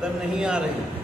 نظر نہیں آ رہی.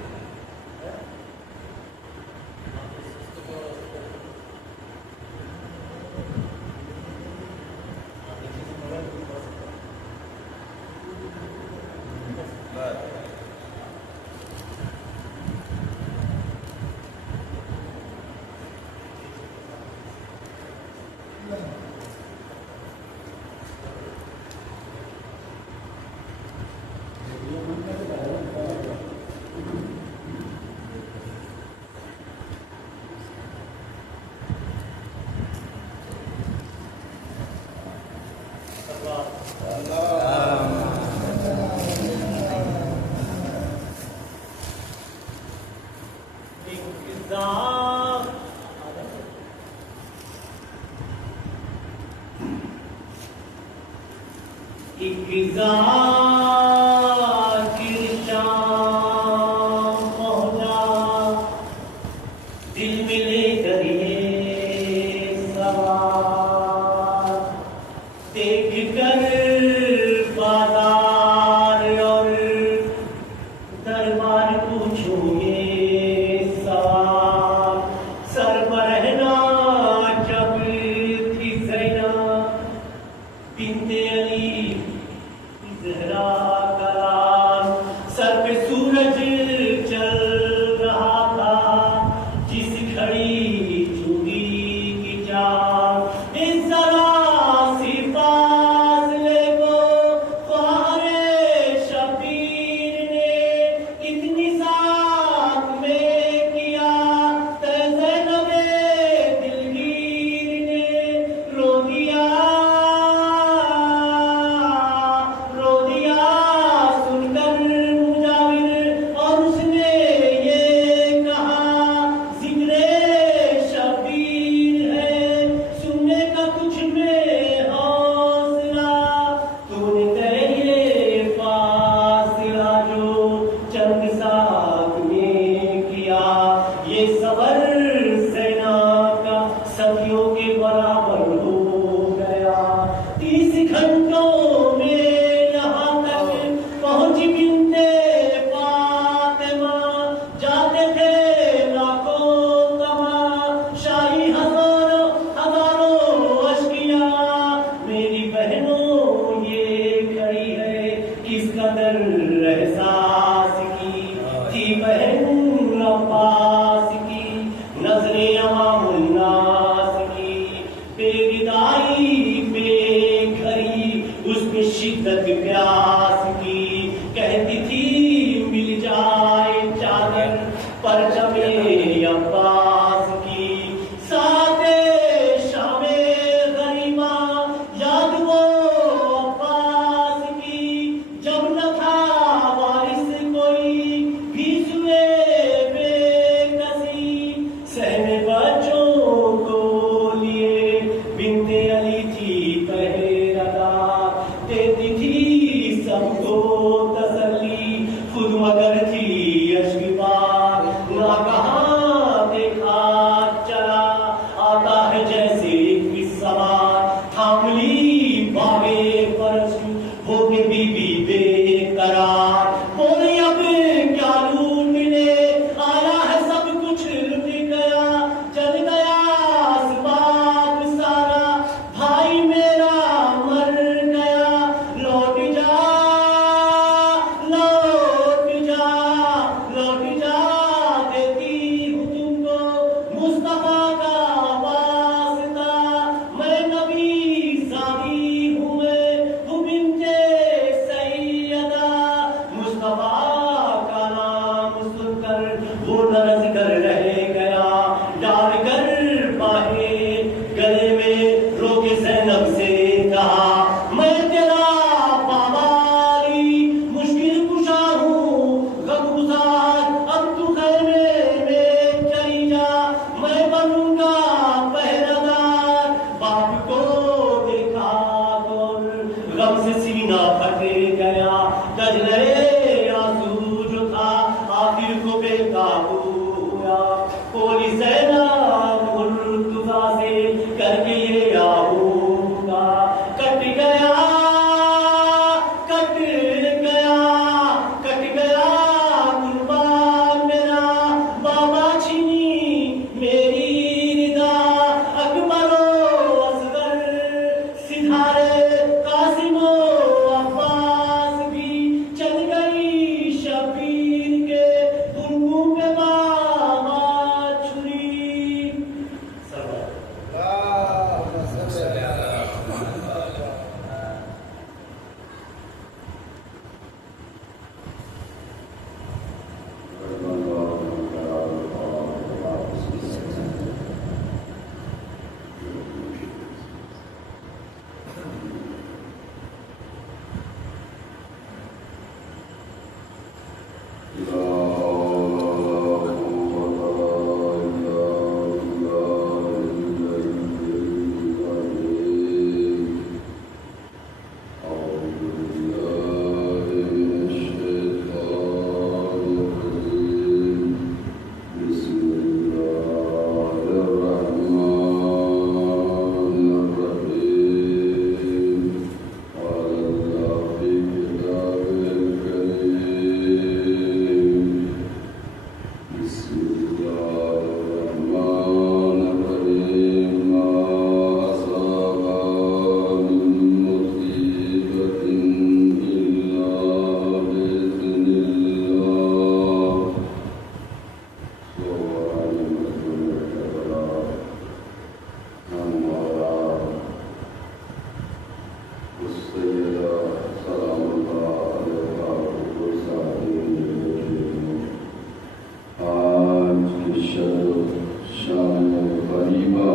حلیمہ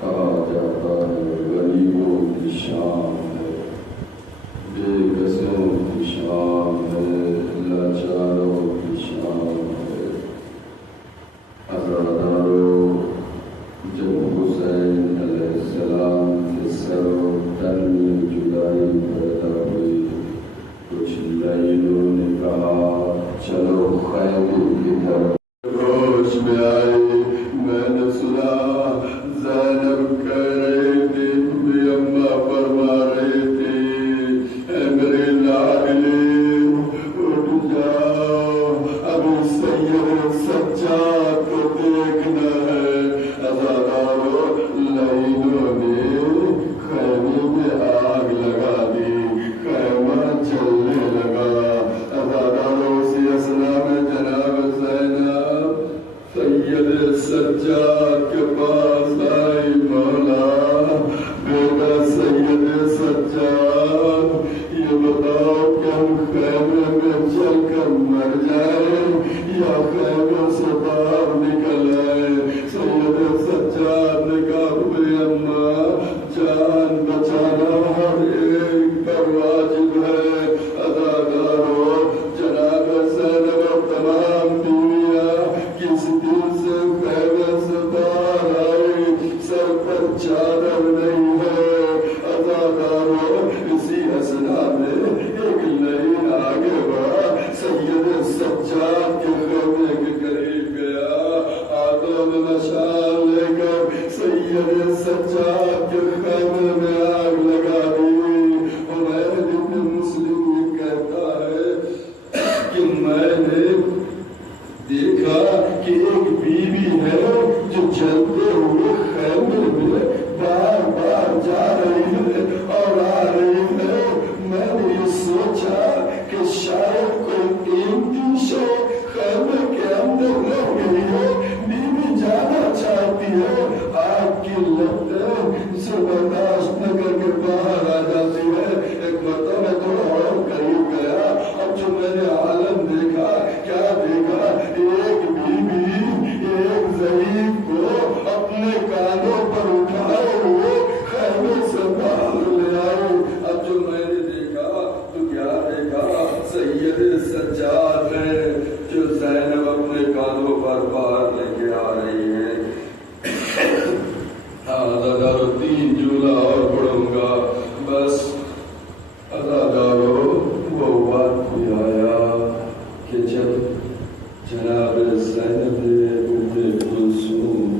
کہا جاتا ہے، غریبوں کی شان ہے، بے کسوں کی شان ہے، لاچاروں کی شان ہے۔ عزادارو، جب حسین علیہ السلام کے سر و تن میں جدائی پیدا ہوئی، کچھ لائنوں نے کہا چلو خیمے کی طرف۔ ہوش میں آئے میں نے سنا زینب کہہ رہے تھے، میری اماں فرما رہے تھے، اے میرے لاڈلے اٹھ جاؤ، ابھی سید سجاد کو دیکھنا ہے۔ عزادارو، لائنوں نے خیمے میں آگ لگا دی، خیمہ جلنے لگا۔ عزادارو، اسی اثنا میں جناب زینب سید سجاد کے پاس آئی، مولا بیٹا سید سجاد، یہ بتاؤ کہ ہم خیمے میں چل کر مر جائیں یا خیمے سے باہر نکل آئے؟ سید سجاد نے کہا میری اماں، جان بچانا ہر ایک پر واجب ہے۔ عزادارو، جناب زینب اور تمام بیویاں کس دن سے خیمے سے باہر آئی، سر پر چادر نہیں ہے۔ عزادارو، اسی اثنا میں ایک لائن آگے بڑھا، سید سجاد کے خیمے کے قریب گیا، ہاتھوں میں مشال لے کر سید سجاد کے خیمے میں آگ لگا دی۔ عمیر بن مسلم یہ کہتا ہے کہ میں نے دیکھا کہ ایک بیوی ہے جو جلتے ہوئے خیمے میں بار بار جا رہی ہے اور آ رہی ہے۔ میں نے یہ سوچا کہ شاید کوئی قیمتی شے خیمے کے اندر رہ گئی ہے، بیوی جانا چاہتی ہے، آگ کی لپٹیں اسے برداشت نہ کر کے باہر آ جاتی ہے۔ ایک مرتبہ میں تھوڑا اور قریب گیا، اب جو میں نے عالم دیکھا، کیا دیکھا؟ ایک بیوی ایک ضعیف کو اپنے کانوں پر اٹھائے ہوئے خیمے سے باہر لے آئی۔ اب جو میں نے دیکھا تو کیا دیکھا؟ سید سجاد ہے جو زینب اپنے کانوں پر باہر لے کے آ رہی ہے۔ عزادارو، 3 جملہ اور پڑھوں گا بس۔ عزادارو، وہ وقت بھی آیا کہ جب جناب زینب بنت کلثوم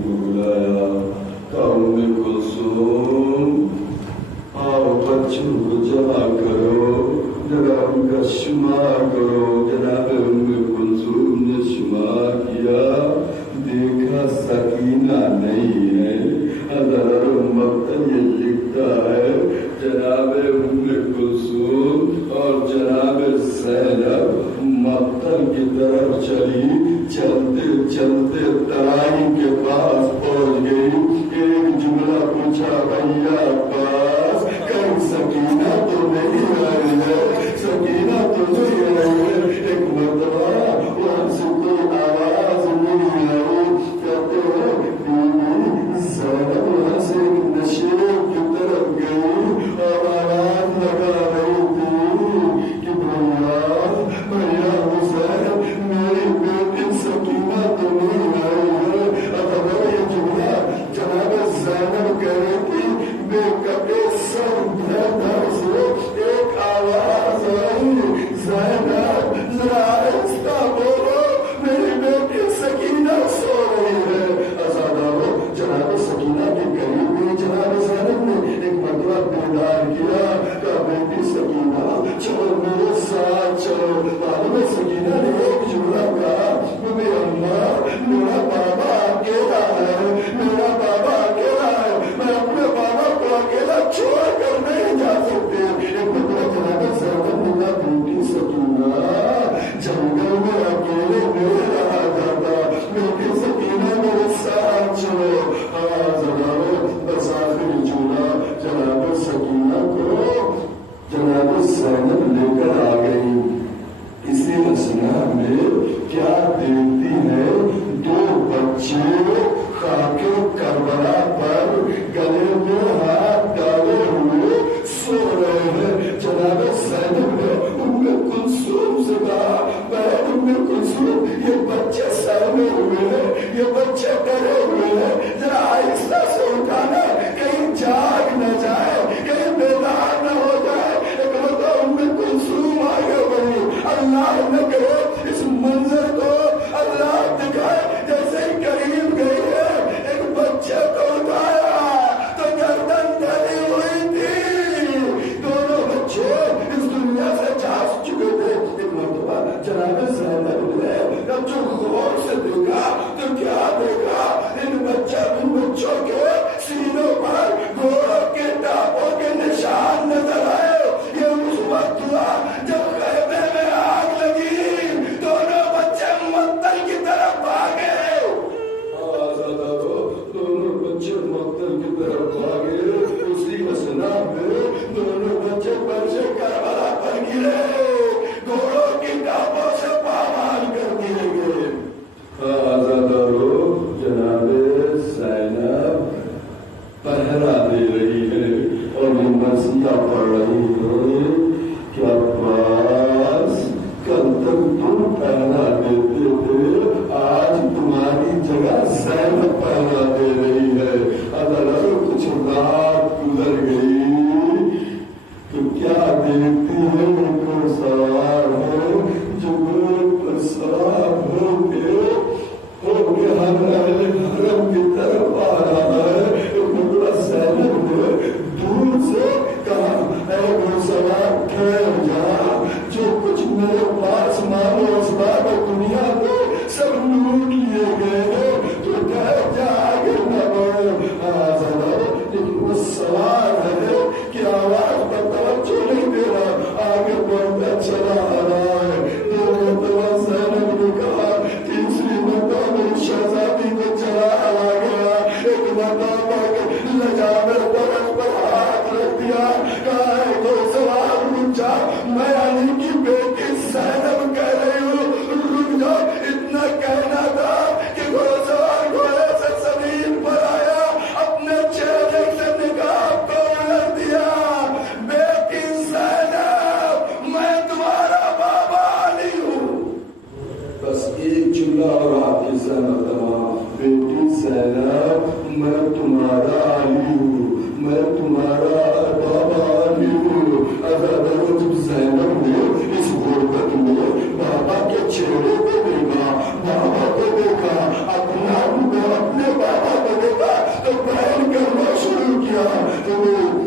زینب میں تمہارا علی ہوں، میں تمہارا بابا علی ہوں۔ جب زینب نے اس غربت میں بابا کے چہرے کو دیکھا، بابا کو دیکھا، اپنے بابا کو دیکھا تو بہن کرنا شروع کیا۔ تو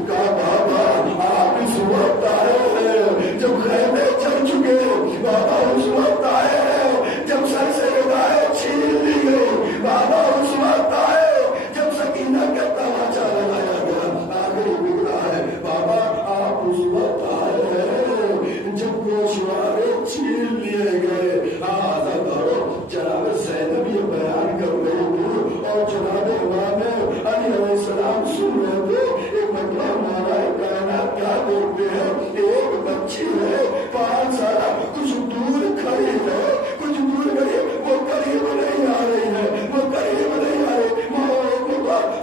کہا بابا آپ اس وقت آئے ہیں جب خیمے چل چکے، بابا اس وقت آئے ہیں جب سر سے ردائیں چھین لی گئی، بابا اس وقت آئے جب سکینہ کا تماچا لگایا گیا، آگے بگڑا ہے۔ بابا آپ اس وقت آئے ہیں جب گوشوارے چھین لیے گئے۔ حاضر کرو جناب زینب یہ بیان کر رہے تھے اور جناب امام علی علیہ السلام سن رہے تھے۔ ایک مطلب ہمارا کائنات کیا دیکھتے ہیں، ایک بچی ہے 5 سالہ، کچھ دور کھڑی ہے، کچھ دور کھڑی ہے، وہ قریب نہیں آ رہی ہے، وہ قریب نہیں آ رہی۔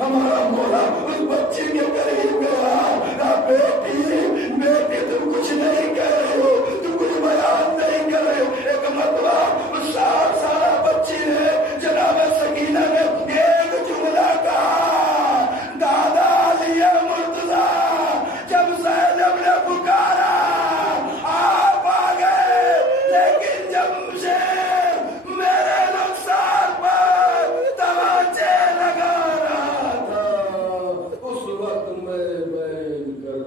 ہمارا مولا اس بچی کے قریب گیا، بیٹی تم کچھ نہیں کہہ رہے ہو، تم کچھ بیان نہیں کر رہے ہو۔ ایک مرتبہ اس 7 سالہ بچی نے جناب سکینہ نے ایک جملہ کہا، دادا علی مرتضیٰ جب زینب نے پکارا آپ آ گئے، لیکن جب سے میرے رخسار پر تماچے لگا رہا تھا اس وقت میں بیان کر